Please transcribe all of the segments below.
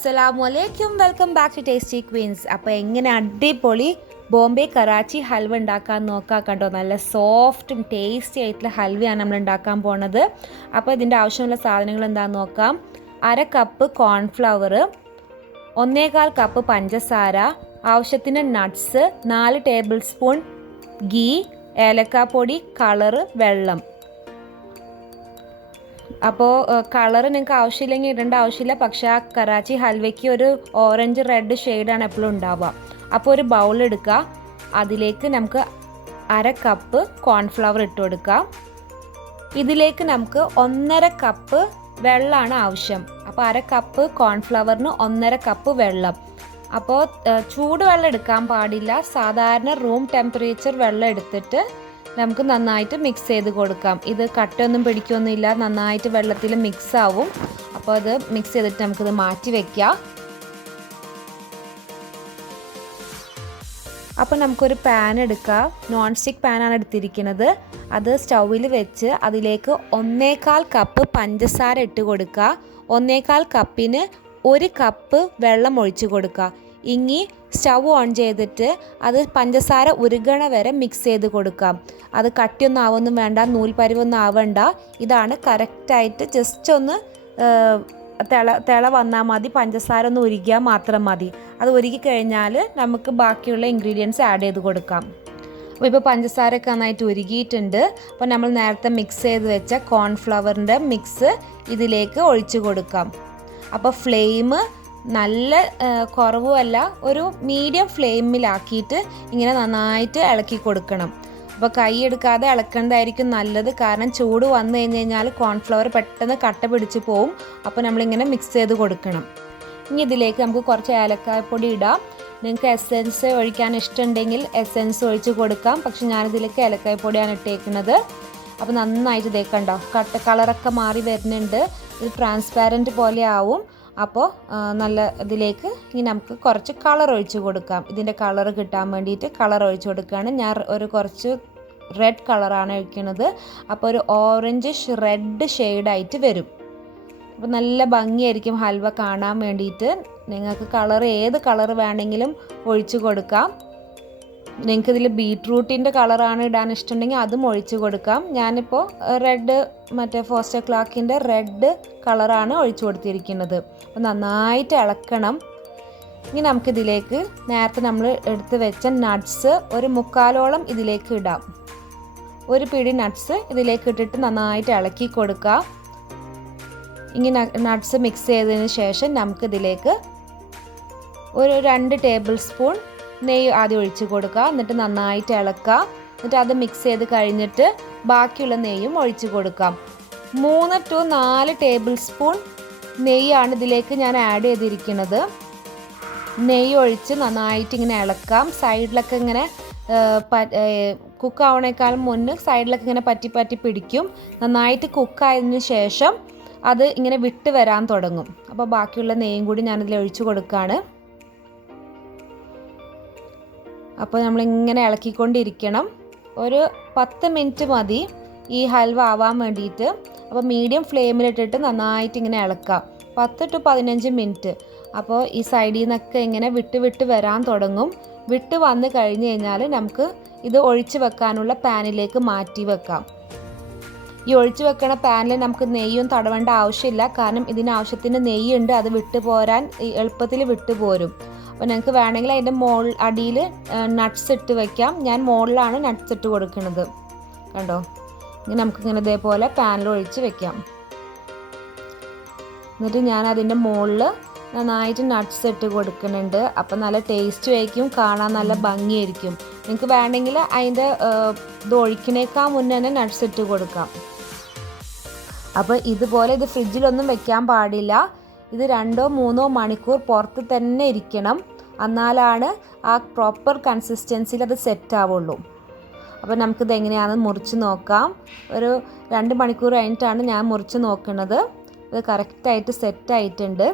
അസ്സലാമലൈക്കും, welcome back to tasty queens. അപ്പോൾ എങ്ങനെ അടിപൊളി ബോംബെ കറാച്ചി ഹൽവ ഉണ്ടാക്കാൻ നോക്കാം കണ്ടോ. നല്ല സോഫ്റ്റും ടേസ്റ്റി ആയിട്ടുള്ള ഹൽവയാണ് നമ്മൾ ഉണ്ടാക്കാൻ പോണത്. അപ്പോൾ ഇതിൻ്റെ ആവശ്യമുള്ള സാധനങ്ങൾ എന്താണെന്ന് നോക്കാം. 1/2 കപ്പ് കോൺഫ്ലവർ, 1/4 കപ്പ് പഞ്ചസാര, ആവശ്യത്തിന് നട്ട്സ്, 4 ടേബിൾ സ്പൂൺ ഗീ, ഏലക്കാപ്പൊടി, കളറ്, വെള്ളം. അപ്പോൾ കളറ് നിങ്ങൾക്ക് ആവശ്യമില്ലെങ്കിൽ ഇടേണ്ട ആവശ്യമില്ല, പക്ഷേ ആ കറാച്ചി ഹൽവയ്ക്ക് ഒരു ഓറഞ്ച് റെഡ് ഷെയ്ഡാണ് എപ്പോഴും ഉണ്ടാവുക. അപ്പോൾ ഒരു ബൗൾ എടുക്കുക, അതിലേക്ക് നമുക്ക് 1/2 കപ്പ് കോൺഫ്ലവർ ഇട്ട് കൊടുക്കാം. ഇതിലേക്ക് നമുക്ക് 1.5 കപ്പ് വെള്ളമാണ് ആവശ്യം. അപ്പോൾ 1/2 കപ്പ് കോൺഫ്ലവറിന് 1.5 കപ്പ് വെള്ളം. അപ്പോൾ ചൂടുവെള്ളം എടുക്കാൻ പാടില്ല, സാധാരണ റൂം ടെമ്പറേച്ചർ വെള്ളം എടുത്തിട്ട് നമുക്ക് നന്നായിട്ട് മിക്സ് ചെയ്ത് കൊടുക്കാം. ഇത് കട്ടയൊന്നും പിടിക്കൊന്നുമില്ല, നന്നായിട്ട് വെള്ളത്തിൽ മിക്സ് ആവും. അപ്പോൾ അത് മിക്സ് ചെയ്തിട്ട് നമുക്കിത് മാറ്റി വയ്ക്കാം. അപ്പോൾ നമുക്കൊരു പാൻ എടുക്കാം. നോൺ സ്റ്റിക്ക് പാനാണ് എടുത്തിരിക്കുന്നത്. അത് സ്റ്റൗവിൽ വെച്ച് അതിലേക്ക് 1/4 കപ്പ് പഞ്ചസാര ഇട്ട് കൊടുക്കുക. 1/4 കപ്പിന് 1 കപ്പ് വെള്ളം ഒഴിച്ച് കൊടുക്കുക. ഇനി സ്റ്റൗ ഓൺ ചെയ്തിട്ട് അത് പഞ്ചസാര ഉരുകണ വരെ മിക്സ് ചെയ്ത് കൊടുക്കാം. അത് കട്ടിയൊന്നും ആവൊന്നും വേണ്ട, നൂൽപ്പരിവൊന്നും ആവണ്ട. ഇതാണ് കറക്റ്റായിട്ട് ജസ്റ്റ് ഒന്ന് തിള വന്നാൽ മതി. പഞ്ചസാര ഒന്ന് ഉരുകിയാൽ മാത്രം മതി. അത് ഉരുകി കഴിഞ്ഞാൽ നമുക്ക് ബാക്കിയുള്ള ഇൻഗ്രീഡിയൻസ് ആഡ് ചെയ്ത് കൊടുക്കാം. അപ്പോൾ ഇപ്പോൾ പഞ്ചസാരയൊക്കെ നന്നായിട്ട് ഉരുകിയിട്ടുണ്ട്. അപ്പോൾ നമ്മൾ നേരത്തെ മിക്സ് ചെയ്ത് വെച്ച കോൺഫ്ലവറിൻ്റെ മിക്സ് ഇതിലേക്ക് ഒഴിച്ചു കൊടുക്കാം. അപ്പോൾ ഫ്ലെയിം നല്ല കുറവുമല്ല, ഒരു മീഡിയം ഫ്ലെയിമിലാക്കിയിട്ട് ഇങ്ങനെ നന്നായിട്ട് ഇളക്കി കൊടുക്കണം. അപ്പോൾ കൈ എടുക്കാതെ ഇളക്കേണ്ടതായിരിക്കും നല്ലത്, കാരണം ചൂട് വന്നു കഴിഞ്ഞാൽ കോൺഫ്ലവർ പെട്ടെന്ന് കട്ട പിടിച്ച് പോവും. അപ്പോൾ നമ്മളിങ്ങനെ മിക്സ് ചെയ്ത് കൊടുക്കണം. ഇനി ഇതിലേക്ക് നമുക്ക് കുറച്ച് ഏലക്കായപ്പൊടി ഇടാം. നിങ്ങൾക്ക് എസെൻസ് ഒഴിക്കാൻ ഇഷ്ടമുണ്ടെങ്കിൽ എസെൻസ് ഒഴിച്ച് കൊടുക്കാം, പക്ഷെ ഞാനിതിലേക്ക് ഏലക്കായപ്പൊടിയാണ് ഇട്ടേക്കുന്നത്. അപ്പോൾ നന്നായിട്ട് തേക്കണ്ടോ, കളറൊക്കെ മാറി വരുന്നുണ്ട്. ഇത് ട്രാൻസ്പാരൻറ്റ് പോലെ ആവും. അപ്പോൾ നല്ല ഇതിലേക്ക് ഇനി നമുക്ക് കുറച്ച് കളർ ഒഴിച്ച് കൊടുക്കാം. ഇതിൻ്റെ കളർ കിട്ടാൻ വേണ്ടിയിട്ട് കളർ ഒഴിച്ച് കൊടുക്കുകയാണ്. ഞാൻ കുറച്ച് റെഡ് കളറാണ് ഒഴിക്കുന്നത്. അപ്പോൾ ഒരു ഓറഞ്ചിഷ് റെഡ് ഷെയ്ഡായിട്ട് വരും. അപ്പോൾ നല്ല ഭംഗിയായിരിക്കും ഹൽവ കാണാൻ വേണ്ടിയിട്ട്. നിങ്ങൾക്ക് ഏത് കളർ വേണമെങ്കിലും ഒഴിച്ച് കൊടുക്കാം. നിങ്ങൾക്ക് ഇതിൽ ബീട്രൂട്ടിൻ്റെ കളറാണ് ഇടാൻ ഇഷ്ടമുണ്ടെങ്കിൽ അതും ഒഴിച്ച് കൊടുക്കാം. ഞാനിപ്പോൾ റെഡ് ഫോസ്റ്റർ ക്ലാക്കിൻ്റെ റെഡ് കളറാണ് ഒഴിച്ചു കൊടുത്തിരിക്കുന്നത്. അപ്പോൾ നന്നായിട്ട് ഇളക്കണം. ഇനി നമുക്കിതിലേക്ക് നേരത്തെ നമ്മൾ എടുത്ത് വെച്ച നട്ട്സ് ഒരു 3/4 ഇതിലേക്ക് ഇടാം. ഒരു പിടി നട്ട്സ് ഇതിലേക്ക് ഇട്ടിട്ട് നന്നായിട്ട് ഇളക്കി കൊടുക്കുക. ഇങ്ങനെ നട്ട്സ് മിക്സ് ചെയ്തതിന് ശേഷം നമുക്കിതിലേക്ക് ഒരു 2 ടേബിൾ സ്പൂൺ നെയ്യ് ആദ്യം ഒഴിച്ച് കൊടുക്കുക. എന്നിട്ട് നന്നായിട്ട് ഇളക്കുക. എന്നിട്ട് അത് മിക്സ് ചെയ്ത് കഴിഞ്ഞിട്ട് ബാക്കിയുള്ള നെയ്യും ഒഴിച്ച് കൊടുക്കാം. 3 to 4 ടേബിൾ സ്പൂൺ നെയ്യാണ് ഇതിലേക്ക് ഞാൻ ആഡ് ചെയ്തിരിക്കുന്നത്. നെയ്യ് ഒഴിച്ച് നന്നായിട്ട് ഇങ്ങനെ ഇളക്കാം. സൈഡിലൊക്കെ ഇങ്ങനെ കുക്കാവണേക്കാൾ മുന്നേ സൈഡിലൊക്കെ ഇങ്ങനെ പറ്റി പിടിക്കും. നന്നായിട്ട് കുക്കായതിനു ശേഷം അത് ഇങ്ങനെ വിട്ട് വരാൻ തുടങ്ങും. അപ്പോൾ ബാക്കിയുള്ള നെയ്യും കൂടി ഞാനിതിൽ ഒഴിച്ച് കൊടുക്കുകയാണ്. അപ്പോൾ നമ്മളിങ്ങനെ ഇളക്കിക്കൊണ്ടിരിക്കണം. ഒരു 10 മിനിറ്റ് മതി ഈ ഹൽവ ആവാൻ വേണ്ടിയിട്ട്. അപ്പോൾ മീഡിയം ഫ്ലെയിമിലിട്ടിട്ട് നന്നായിട്ട് ഇങ്ങനെ ഇളക്കാം. 10 to 15 മിനിറ്റ്. അപ്പോൾ ഈ സൈഡിൽ നിന്നൊക്കെ ഇങ്ങനെ വിട്ട് വരാൻ തുടങ്ങും. വിട്ട് വന്ന് കഴിഞ്ഞ് കഴിഞ്ഞാൽ നമുക്ക് ഇത് ഒഴിച്ച് വെക്കാനുള്ള പാനിലേക്ക് മാറ്റി വെക്കാം. ഈ ഒഴിച്ച് വെക്കണ പാനിൽ നമുക്ക് നെയ്യും തടവേണ്ട ആവശ്യമില്ല, കാരണം ഇതിനാവശ്യത്തിന് നെയ്യുണ്ട്. അത് പോരാൻ എളുപ്പത്തിൽ പോരും. അപ്പോൾ നിങ്ങൾക്ക് വേണമെങ്കിൽ അതിൻ്റെ അടിയിൽ നട്ട്സ് ഇട്ട് വയ്ക്കാം. ഞാൻ മുകളിലാണ് നട്ട്സ് ഇട്ട് കൊടുക്കുന്നത്. കണ്ടോ, ഇനി നമുക്കിങ്ങനെ ഇതേപോലെ പാനിൽ ഒഴിച്ച് വെക്കാം. എന്നിട്ട് ഞാൻ അതിൻ്റെ മുകളിൽ നന്നായിട്ട് നട്ട്സ് ഇട്ട് കൊടുക്കുന്നുണ്ട്. അപ്പോൾ നല്ല ടേസ്റ്റും ആയിരിക്കും, കാണാൻ നല്ല ഭംഗിയായിരിക്കും. നിങ്ങൾക്ക് വേണമെങ്കിൽ അതിൻ്റെ ഇത് ഒഴിക്കണേക്കാൾ മുന്നേ തന്നെ നട്ട്സ് ഇട്ട് കൊടുക്കാം. അപ്പോൾ ഇതുപോലെ ഇത് ഫ്രിഡ്ജിലൊന്നും വെക്കാൻ പാടില്ല. ഇത് 2-3 മണിക്കൂർ പുറത്ത് തന്നെ ഇരിക്കണം. എന്നാലാണ് ആ പ്രോപ്പർ കൺസിസ്റ്റൻസിയിൽ അത് സെറ്റ് ആവുള്ളൂ. അപ്പോൾ നമുക്കിത് എങ്ങനെയാണെന്ന് മുറിച്ച് നോക്കാം. ഒരു 2 മണിക്കൂർ കഴിഞ്ഞിട്ടാണ് ഞാൻ മുറിച്ച് നോക്കുന്നത്. ഇത് കറക്റ്റായിട്ട് സെറ്റായിട്ടുണ്ട്.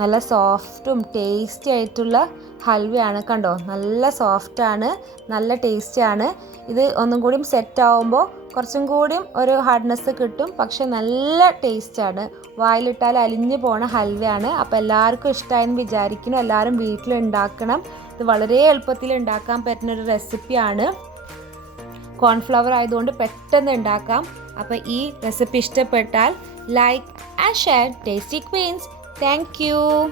നല്ല സോഫ്റ്റും ടേസ്റ്റി ആയിട്ടുള്ള ഹൽവയാണ്. കണ്ടോ, നല്ല സോഫ്റ്റാണ്, നല്ല ടേസ്റ്റാണ്. ഇത് ഒന്നും കൂടി സെറ്റ് ആവുമ്പോൾ കുറച്ചും കൂടിയും ഒരു ഹാർഡ്നെസ് കിട്ടും, പക്ഷെ നല്ല ടേസ്റ്റാണ്. വായിലിട്ടാൽ അലിഞ്ഞു പോണ ഹൽവയാണ്. അപ്പോൾ എല്ലാവർക്കും ഇഷ്ടമായെന്ന് വിചാരിക്കുന്നു. എല്ലാവരും വീട്ടിലുണ്ടാക്കണം. ഇത് വളരെ എളുപ്പത്തിൽ ഉണ്ടാക്കാൻ പറ്റുന്നൊരു റെസിപ്പിയാണ്. കോൺഫ്ലവർ ആയതുകൊണ്ട് പെട്ടെന്ന് ഉണ്ടാക്കാം. അപ്പോൾ ഈ റെസിപ്പി ഇഷ്ടപ്പെട്ടാൽ like and share. Tasty queens. Thank U.